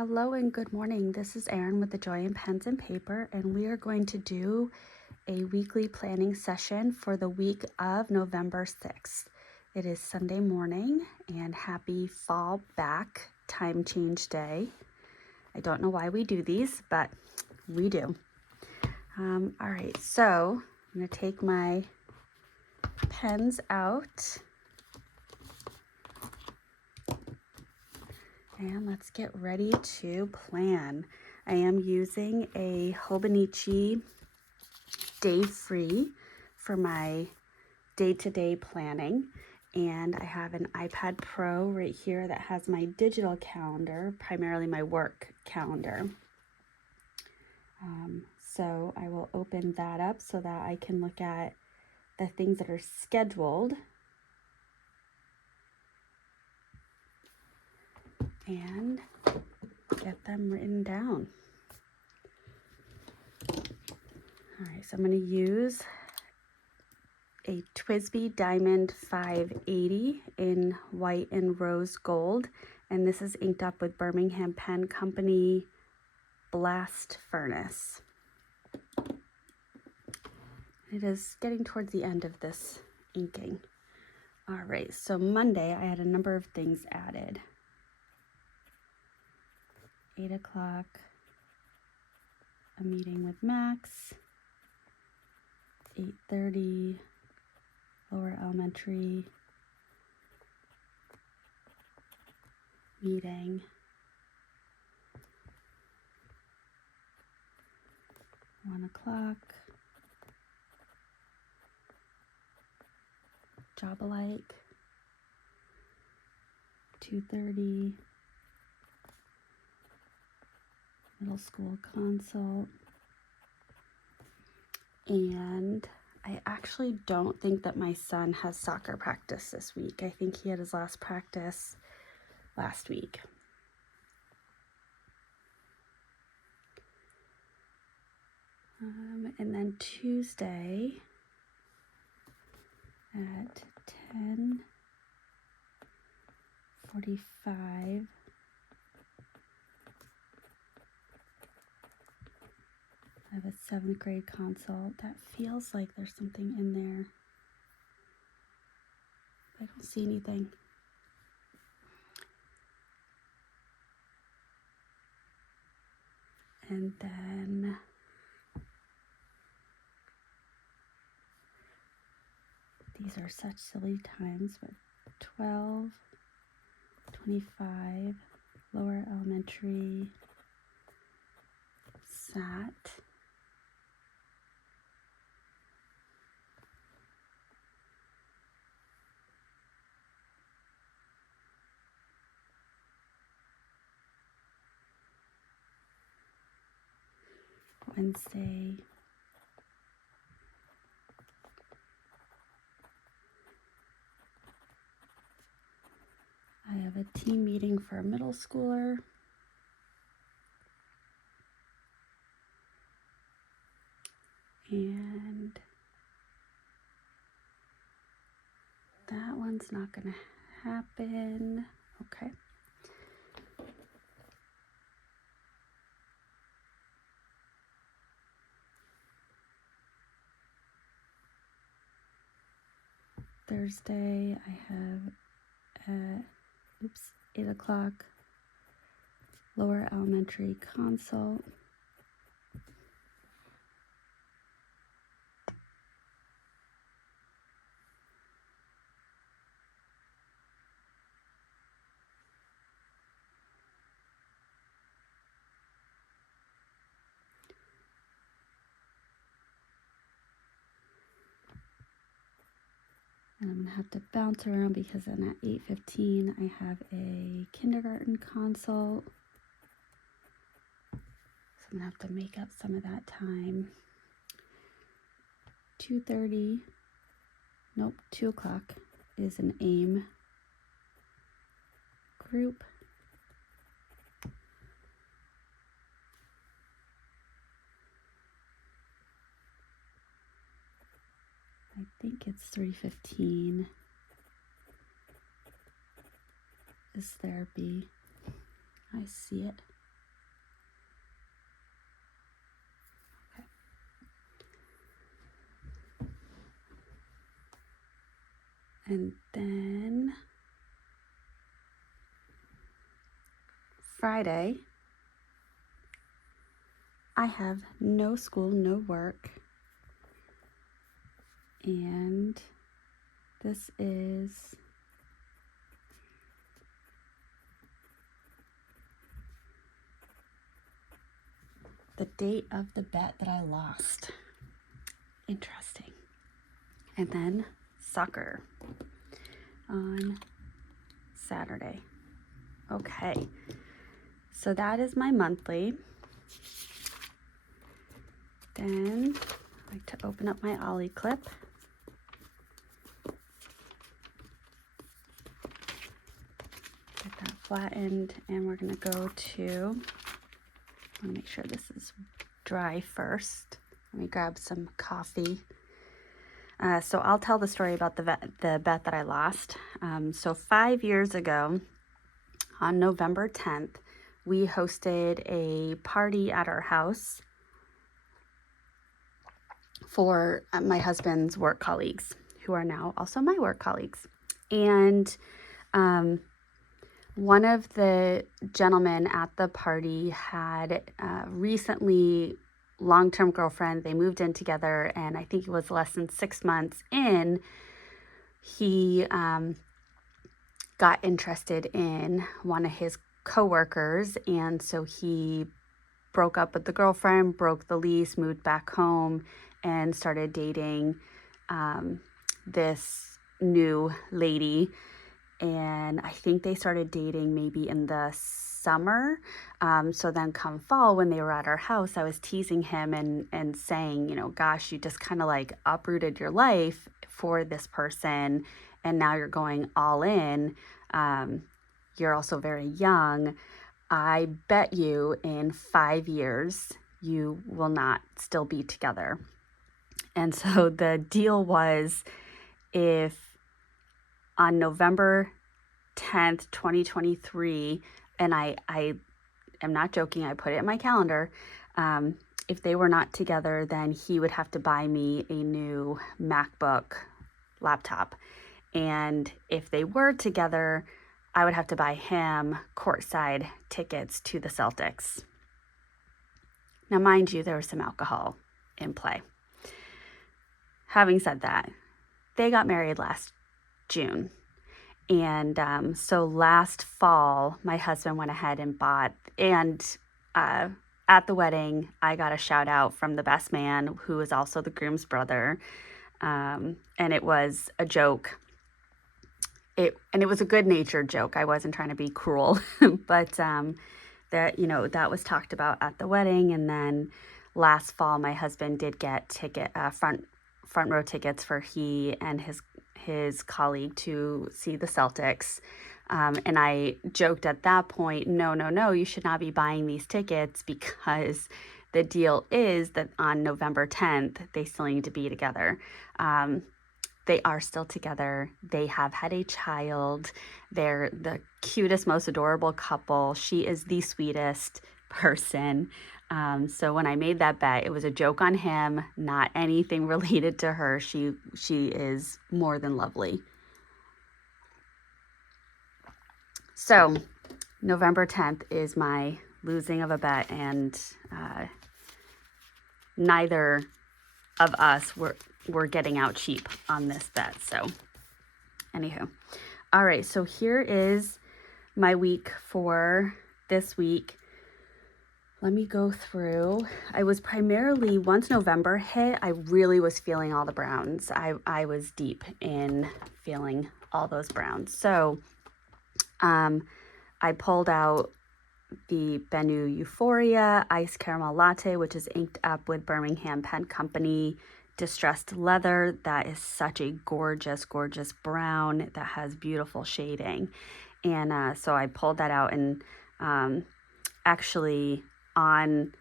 Hello and good morning. This is Erin with the Joy in Pens and Paper, and we are going to do a weekly planning session for the week of November 6th. It is Sunday morning, and happy fall back time change day. I don't know why we do these, but we do. All right, so I'm going to take my pens out. And let's get ready to plan. I am using a Hobonichi day free for my day-to-day planning. And I have an iPad Pro right here that has my digital calendar, primarily my work calendar. So I will open that up so that I can look at the things that are scheduled. And get them written down. All right, so I'm going to use a TWSBI Diamond 580 in white and rose gold, and this is inked up with Birmingham Pen Company Blast Furnace. It is getting towards the end of this inking. All right, so Monday I had a number of things added. 8 o'clock, a meeting with Max. 8:30, lower elementary meeting. 1 o'clock, job alike. 2:30, middle school consult. And I actually don't think that my son has soccer practice this week. I think he had his last practice last week. And then Tuesday at 10:45, I have a 7th grade consult. That feels like there's something in there. I don't see anything. And then these are such silly times, but 12:25, lower elementary SAT. Wednesday, I have a team meeting for a middle schooler. And that one's not going to happen. Okay. Thursday, I have at 8 o'clock, lower elementary consult. And I'm gonna have to bounce around because then at 8:15 I have a kindergarten consult. So I'm gonna have to make up some of that time. 2:30, nope, 2 o'clock is an AIM group. I think it's 3:15 is therapy. I see it. And then Friday, I have no school, no work. And this is the date of the bet that I lost. Interesting. And then soccer on Saturday. Okay, so that is my monthly. Then I like to open up my Ollie clip. Get that flattened, and we're gonna go to, I wanna make sure this is dry first. Let me grab some coffee. So I'll tell the story about the bet that I lost. So 5 years ago, on November 10th, we hosted a party at our house for my husband's work colleagues, who are now also my work colleagues. And one of the gentlemen at the party had recently long-term girlfriend. They moved in together, and I think it was less than 6 months in, he got interested in one of his coworkers, and so he broke up with the girlfriend, broke the lease, moved back home, and started dating this new lady. And I think they started dating maybe in the summer. So then come fall, when they were at our house, I was teasing him and saying, you know, gosh, you just kind of like uprooted your life for this person, and now you're going all in. You're also very young. I bet you in 5 years, you will not still be together. And so the deal was, if on November 10th, 2023, and I am not joking, I put it in my calendar, if they were not together, then he would have to buy me a new MacBook laptop. And if they were together, I would have to buy him courtside tickets to the Celtics. Now, mind you, there was some alcohol in play. Having said that, they got married last June. And so last fall, my husband went ahead and bought, and at the wedding, I got a shout out from the best man, who is also the groom's brother. And it was a joke. It was a good-natured joke. I wasn't trying to be cruel, but that was talked about at the wedding. And then last fall, my husband did get front row tickets for he and his colleague to see the Celtics. And I joked at that point, no, you should not be buying these tickets, because the deal is that on November 10th, they still need to be together. They are still together. They have had a child. They're the cutest, most adorable couple. She is the sweetest person. So when I made that bet, it was a joke on him, not anything related to her. She is more than lovely. So November 10th is my losing of a bet, and neither of us were getting out cheap on this bet. So anywho, all right, so here is my week for this week. Let me go through. I was primarily, once November hit, I really was feeling all the browns. I was deep in feeling all those browns. So I pulled out the Bennu Euphoria Iced Caramel Latte, which is inked up with Birmingham Pen Company Distressed Leather. That is such a gorgeous, gorgeous brown that has beautiful shading. And so I pulled that out, and actually on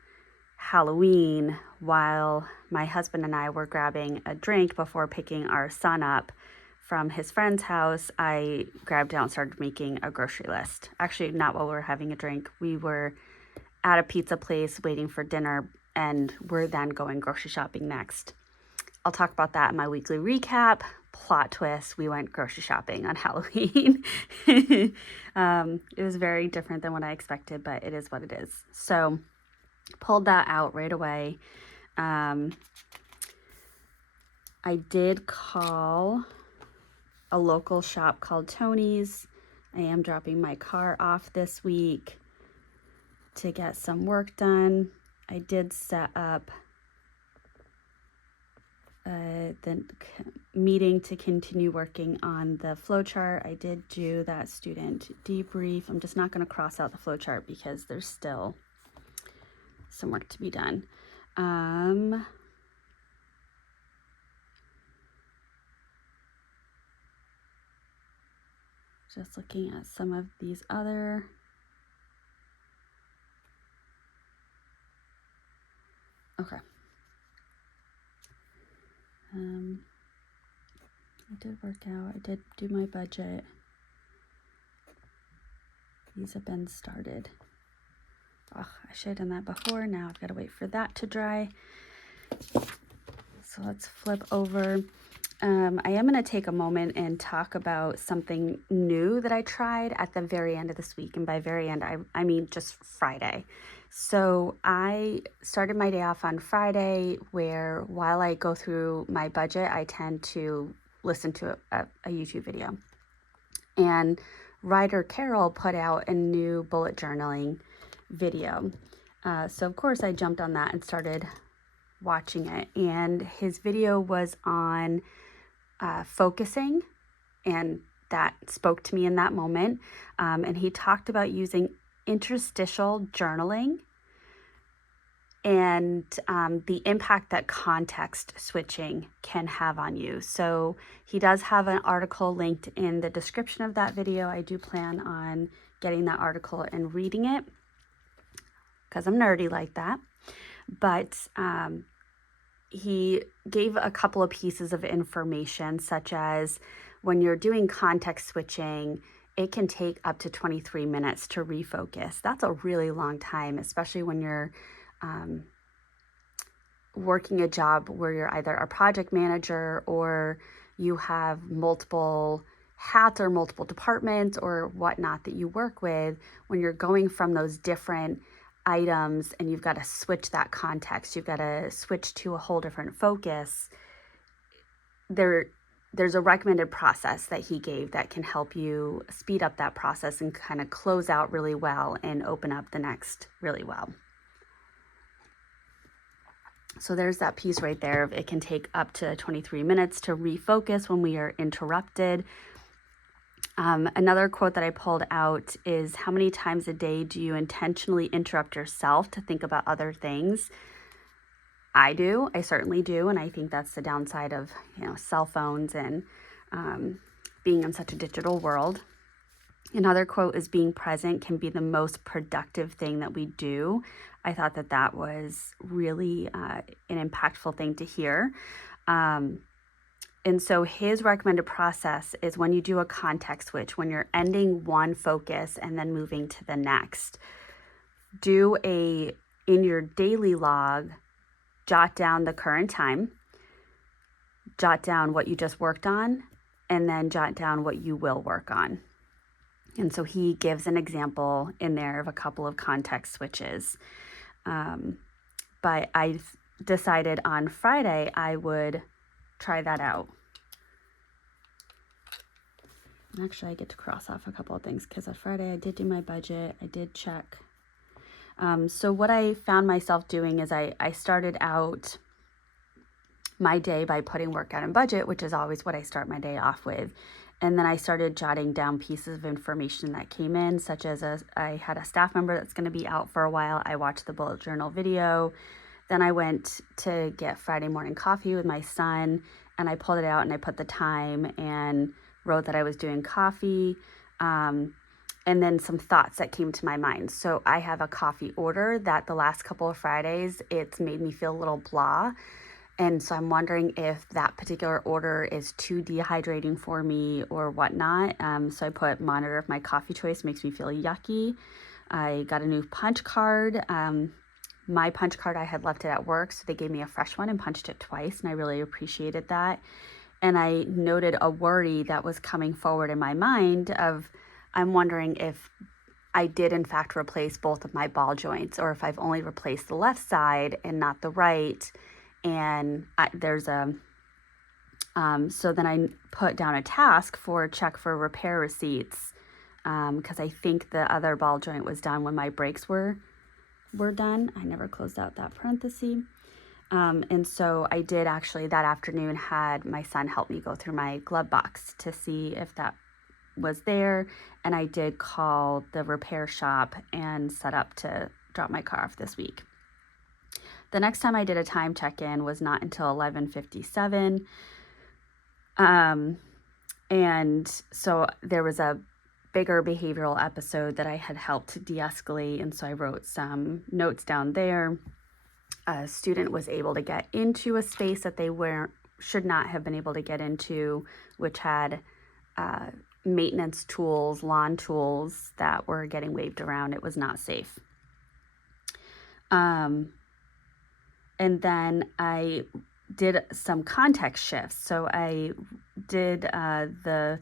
Halloween, while my husband and I were grabbing a drink before picking our son up from his friend's house, I grabbed out and started making a grocery list. Actually, not while we were having a drink. We were at a pizza place waiting for dinner, and we're then going grocery shopping next. I'll talk about that in my weekly recap. Plot twist, we went grocery shopping on Halloween. It was very different than what I expected, but it is what it is. So pulled that out right away. I did call a local shop called Tony's. I am dropping my car off this week to get some work done. I did set up the meeting to continue working on the flowchart. I did do that student debrief. I'm just not going to cross out the flowchart because there's still some work to be done. Just looking at some of these other okay. I did work out. I did do my budget. These have been started. Oh, I should have done that before. Now I've got to wait for that to dry. So let's flip over. I am going to take a moment and talk about something new that I tried at the very end of this week. And by very end, I mean just Friday. So I started my day off on Friday where while I go through my budget, I tend to listen to a YouTube video. And writer Carol put out a new bullet journaling video. So of course I jumped on that and started watching it. And his video was on focusing, and that spoke to me in that moment. And he talked about using interstitial journaling and the impact that context switching can have on you. So he does have an article linked in the description of that video. I do plan on getting that article and reading it because I'm nerdy like that. But he gave a couple of pieces of information, such as when you're doing context switching, it can take up to 23 minutes to refocus. That's a really long time, especially when you're working a job where you're either a project manager or you have multiple hats or multiple departments or whatnot that you work with. When you're going from those different items and you've got to switch that context, you've got to switch to a whole different focus, there's a recommended process that he gave that can help you speed up that process and kind of close out really well and open up the next really well. So there's that piece right there. It can take up to 23 minutes to refocus when we are interrupted. Another quote that I pulled out is, how many times a day do you intentionally interrupt yourself to think about other things? I do. I certainly do. And I think that's the downside of, cell phones and being in such a digital world. Another quote is, being present can be the most productive thing that we do. I thought that was really an impactful thing to hear. And so his recommended process is when you do a context switch, when you're ending one focus and then moving to the next, in your daily log, jot down the current time, jot down what you just worked on, and then jot down what you will work on. And so he gives an example in there of a couple of context switches. But I decided on Friday I would try that out. And actually, I get to cross off a couple of things because on Friday I did do my budget. I did check. So what I found myself doing is I started out my day by putting work out and budget, which is always what I start my day off with. And then I started jotting down pieces of information that came in, such as I had a staff member that's going to be out for a while. I watched the bullet journal video. Then I went to get Friday morning coffee with my son, and I pulled it out and I put the time and wrote that I was doing coffee, and then some thoughts that came to my mind. So I have a coffee order that the last couple of Fridays, it's made me feel a little blah. And so I'm wondering if that particular order is too dehydrating for me or whatnot. So I put monitor if my coffee choice makes me feel yucky. I got a new punch card. my punch card, I had left it at work, so they gave me a fresh one and punched it twice, and I really appreciated that. And I noted a worry that was coming forward in my mind of, I'm wondering if I did in fact replace both of my ball joints, or if I've only replaced the left side and not the right. And so then I put down a task for check for repair receipts, because I think the other ball joint was done when my brakes were done. I never closed out that parenthesis. And so I did actually that afternoon had my son help me go through my glove box to see if that was there. And I did call the repair shop and set up to drop my car off this week. The next time I did a time check-in was not until 11:57. And so there was a bigger behavioral episode that I had helped de-escalate. And so I wrote some notes down there. A student was able to get into a space that they should not have been able to get into, which had maintenance tools, lawn tools that were getting waved around. It was not safe. And then I did some context shifts. So I did the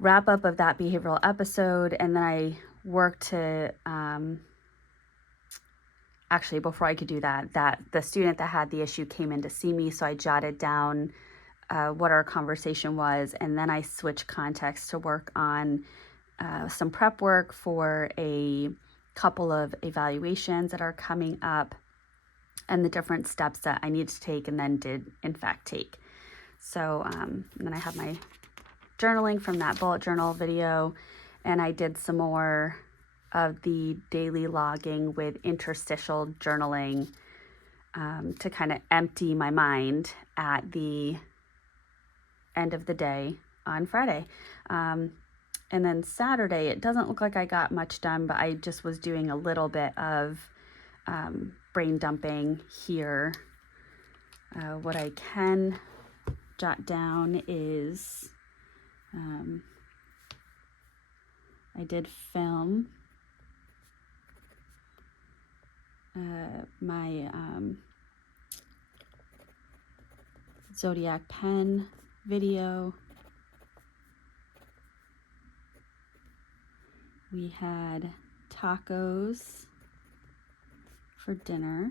wrap up of that behavioral episode, and then I worked to actually, before I could do that the student that had the issue came in to see me, so I jotted down what our conversation was, and then I switched context to work on some prep work for a couple of evaluations that are coming up, and the different steps that I need to take and then did in fact take. So then I have my journaling from that bullet journal video, and I did some more of the daily logging with interstitial journaling to kind of empty my mind at the end of the day on Friday. And then Saturday, it doesn't look like I got much done, but I just was doing a little bit of brain dumping here. What I can jot down is I did film my Zodiac pen video. We had tacos for dinner.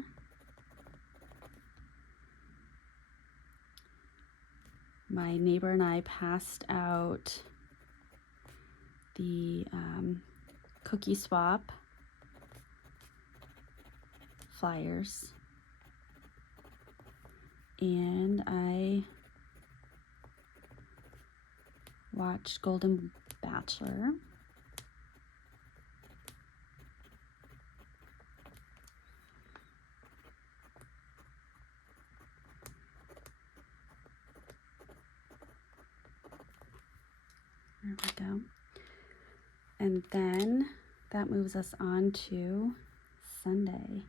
My neighbor and I passed out the cookie swap flyers, and I watched Golden Bachelor. There we go. And then that moves us on to Sunday.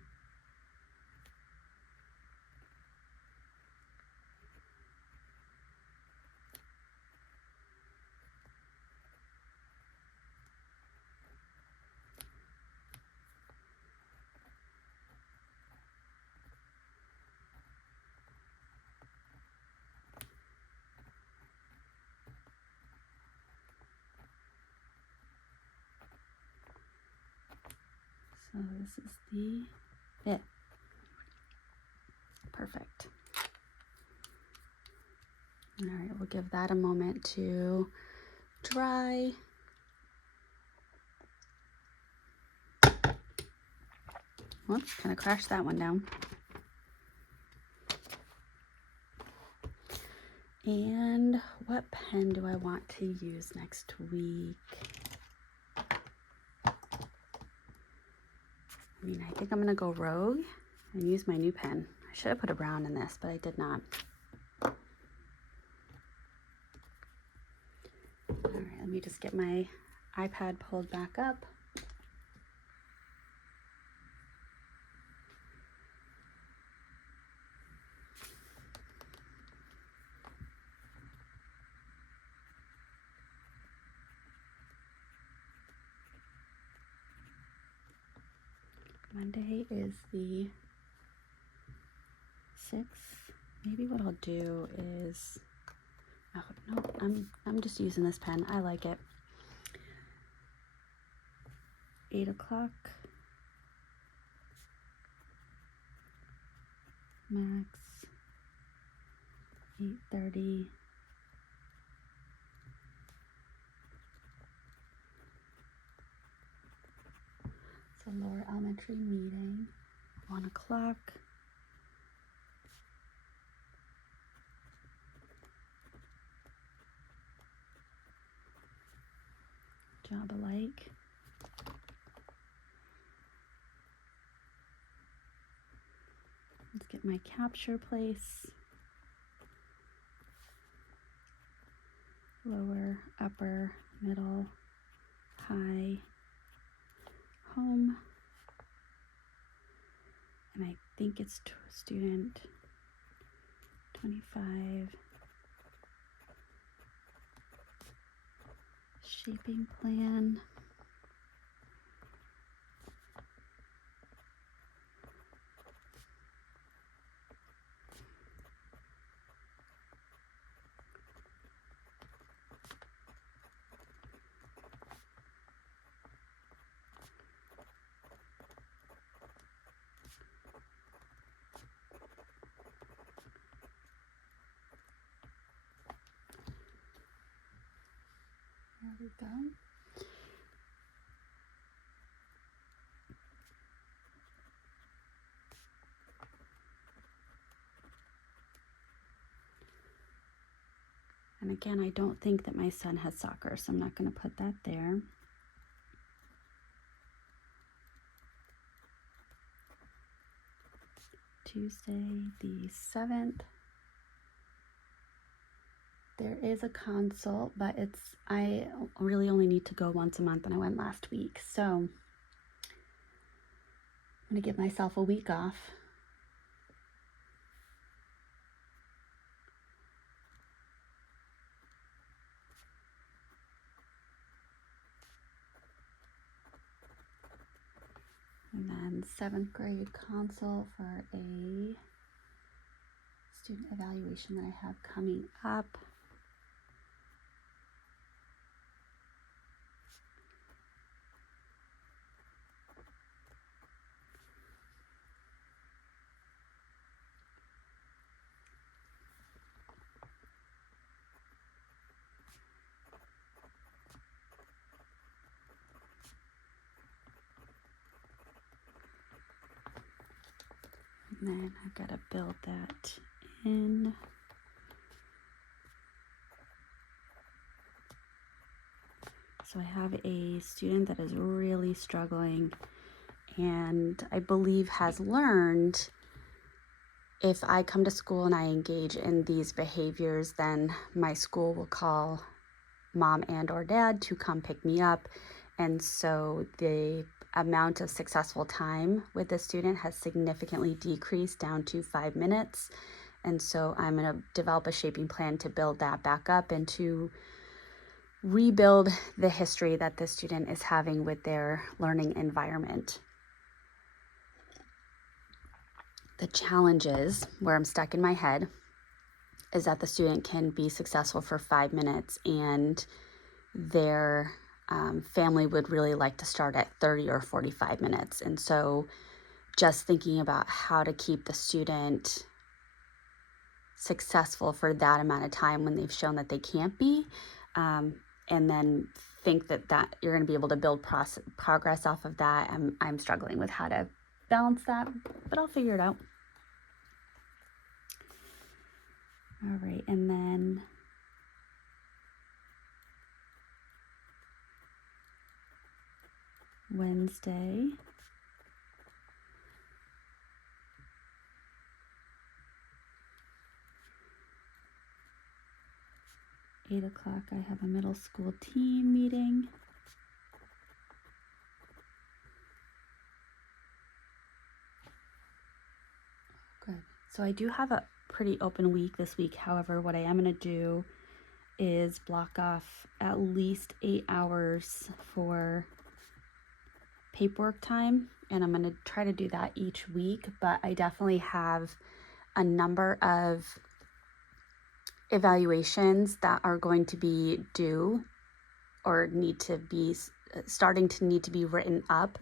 So this is it. Perfect. All right, we'll give that a moment to dry. Whoops, kind of crashed that one down. And what pen do I want to use next week? I mean, I think I'm gonna go rogue and use my new pen. I should have put a brown in this, but I did not. All right, let me just get my iPad pulled back up. Monday is the 6th. Maybe what I'll do is, oh no, I'm just using this pen. I like it. 8 o'clock. Max. 8:30. So lower elementary meeting. 1 o'clock. Job alike. Let's get my capture place. Lower, upper, middle, high, home. And I think it's student 25. Shaping plan. There we go. And again, I don't think that my son has soccer, so I'm not going to put that there. Tuesday the 7th. There is a consult, but I really only need to go once a month, and I went last week. So I'm going to give myself a week off. And then 7th grade consult for a student evaluation that I have coming up. And then I've got to build that in. So I have a student that is really struggling and I believe has learned if I come to school and I engage in these behaviors, then my school will call mom and or dad to come pick me up. And so the amount of successful time with the student has significantly decreased down to 5 minutes. And so I'm going to develop a shaping plan to build that back up and to rebuild the history that the student is having with their learning environment. The challenge is, where I'm stuck in my head, is that the student can be successful for 5 minutes and their family would really like to start at 30 or 45 minutes. And so just thinking about how to keep the student successful for that amount of time when they've shown that they can't be, and then think that you're going to be able to build progress off of that. I'm struggling with how to balance that, but I'll figure it out. All right, and then Wednesday, (8 o'clock), I have a middle school team meeting. Good. So I do have a pretty open week this week. However, what I am going to do is block off at least 8 hours for paperwork time and I'm going to try to do that each week, but I definitely have a number of evaluations that are going to be due or need to be starting to need to be written up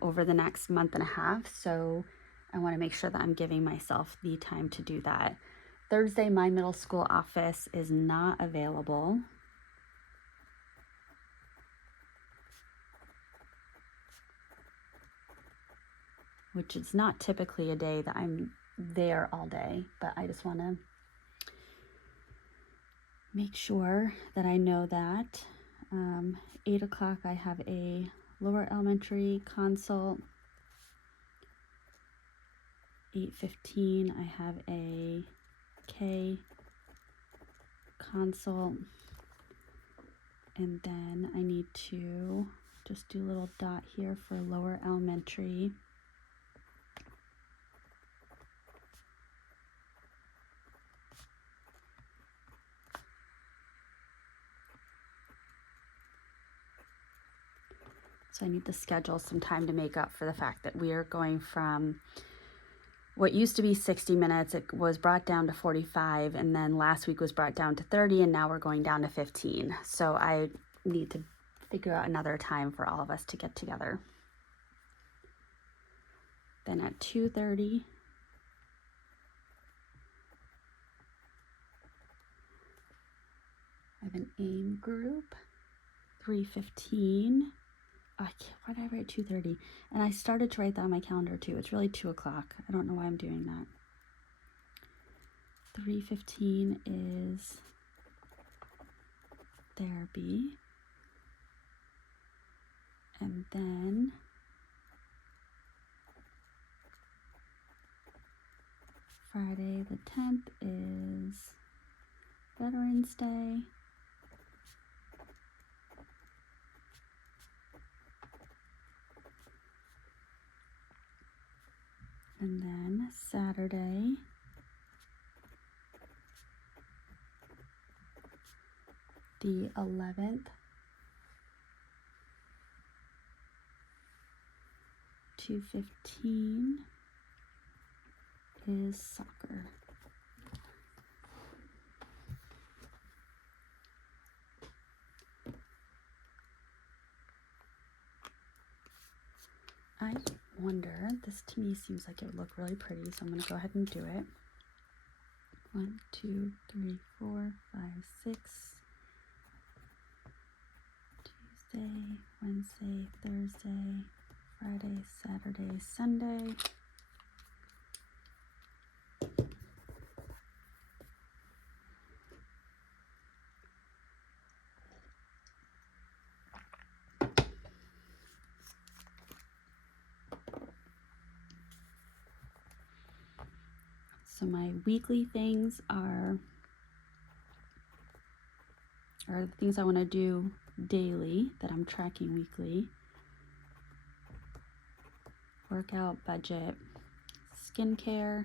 over the next month and a half. So I want to make sure that I'm giving myself the time to do that. Thursday, my middle school office is not available. Which is not typically a day that I'm there all day, but I just want to make sure that I know that. 8 o'clock, I have a lower elementary consult. 8:15, I have a K consult. And then I need to just do a little dot here for lower elementary. So I need to schedule some time to make up for the fact that we are going from what used to be 60 minutes, it was brought down to 45, and then last week was brought down to 30, and now we're going down to 15. So I need to figure out another time for all of us to get together. Then at 2:30, I have an AIM group. 3:15. Why did I write 2:30? And I started to write that on my calendar too. It's really 2 o'clock. I don't know why I'm doing that. 3:15 is therapy. And then Friday the 10th is Veterans Day. And then Saturday, the 11th, 2:15 is soccer. I wonder, this to me seems like it would look really pretty, so I'm going to go ahead and do it. 1, 2, 3, 4, 5, 6. Tuesday, Wednesday, Thursday, Friday, Saturday, Sunday. So my weekly things are the things I want to do daily that I'm tracking weekly. Workout, budget, skincare,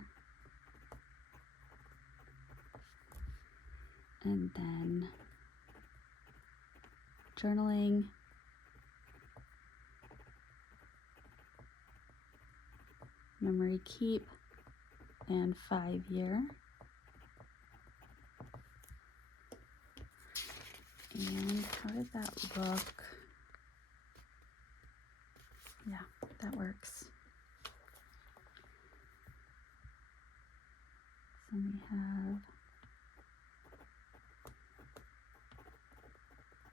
and then journaling, memory keep, and 5-year. And how did that look? Yeah, that works. So we have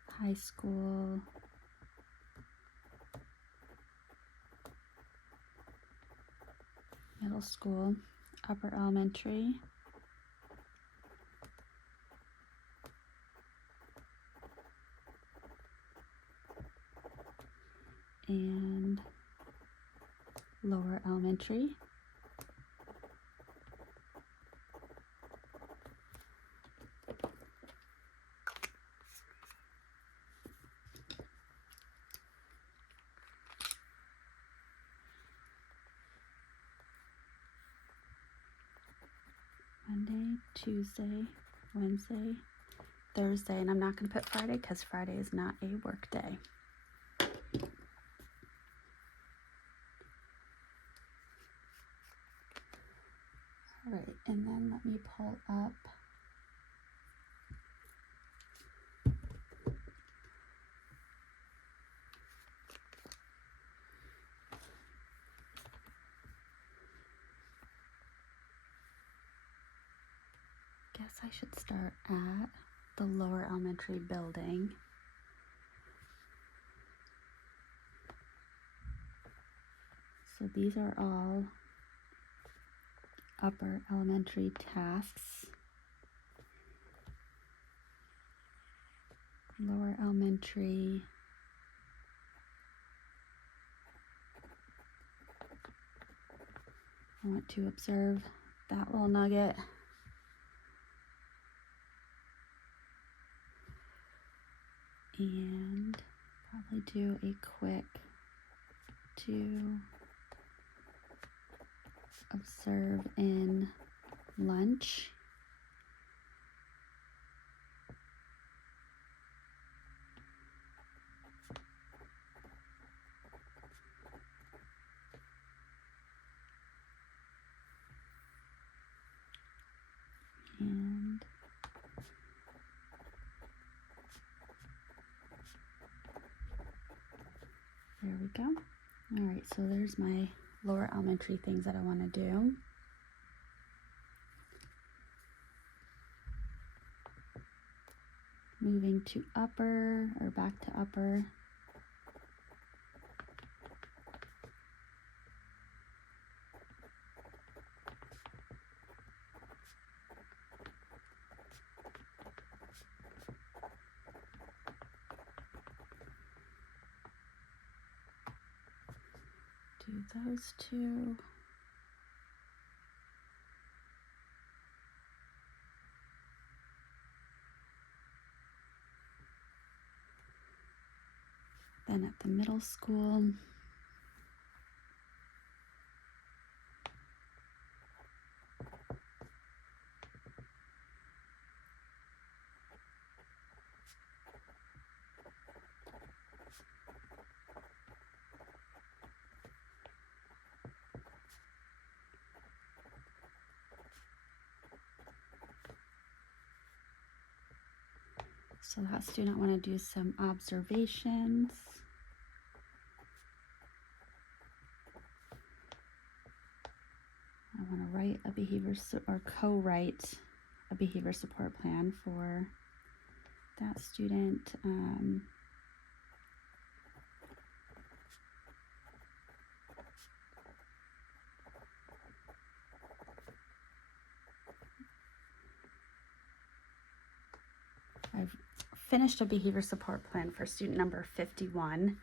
high school, middle school, upper elementary, and lower elementary. Monday, Tuesday, Wednesday, Thursday, and I'm not going to put Friday because Friday is not a work day. All right, and then let me pull up guess I should start at the lower elementary building. So these are all upper elementary tasks. Lower elementary, I want to observe that little nugget. And probably do a quick to observe in lunch. And there we go. All right, so there's my lower elementary things that I want to do. Moving to upper, or back to upper. Do those two. Then at the middle school, so that student want to do some observations. I want to write a behavior or co-write a behavior support plan for that student. I've finished a behavior support plan for student number 51,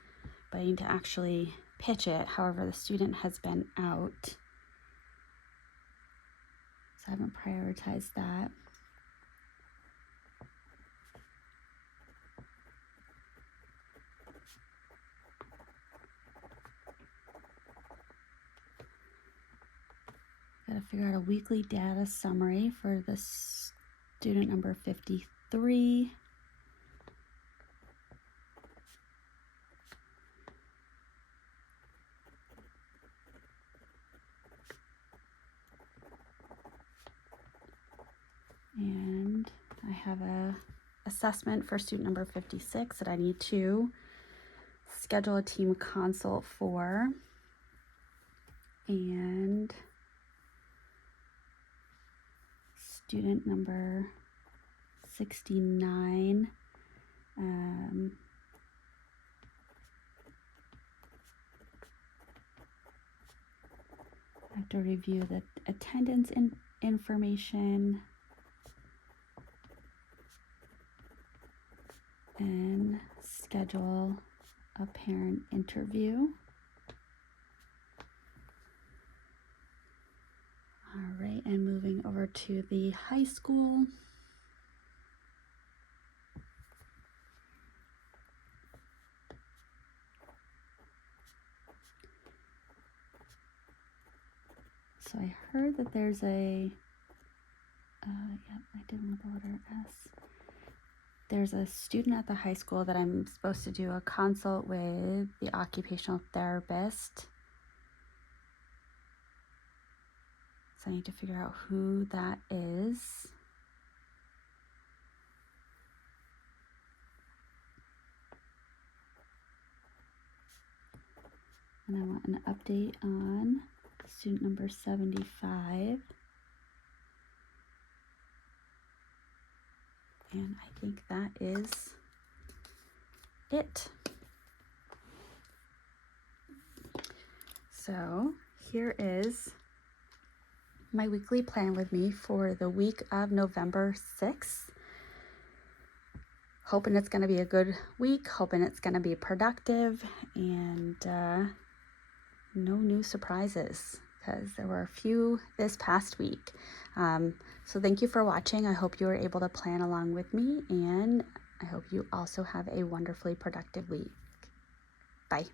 but I need to actually pitch it. However, the student has been out, so I haven't prioritized that. Got to figure out a weekly data summary for the student number 53. And I have a assessment for student number 56 that I need to schedule a team consult for. And student number 69, I have to review the attendance information and schedule a parent interview. All right, and moving over to the high school. So I heard that there's a, yep, I did want the letter S. There's a student at the high school that I'm supposed to do a consult with the occupational therapist. So I need to figure out who that is. And I want an update on student number 75. And I think that is it. So here is my weekly plan with me for the week of November 6th. Hoping it's going to be a good week, hoping it's going to be productive, and no new surprises because there were a few this past week. So thank you for watching. I hope you were able to plan along with me, and I hope you also have a wonderfully productive week. Bye.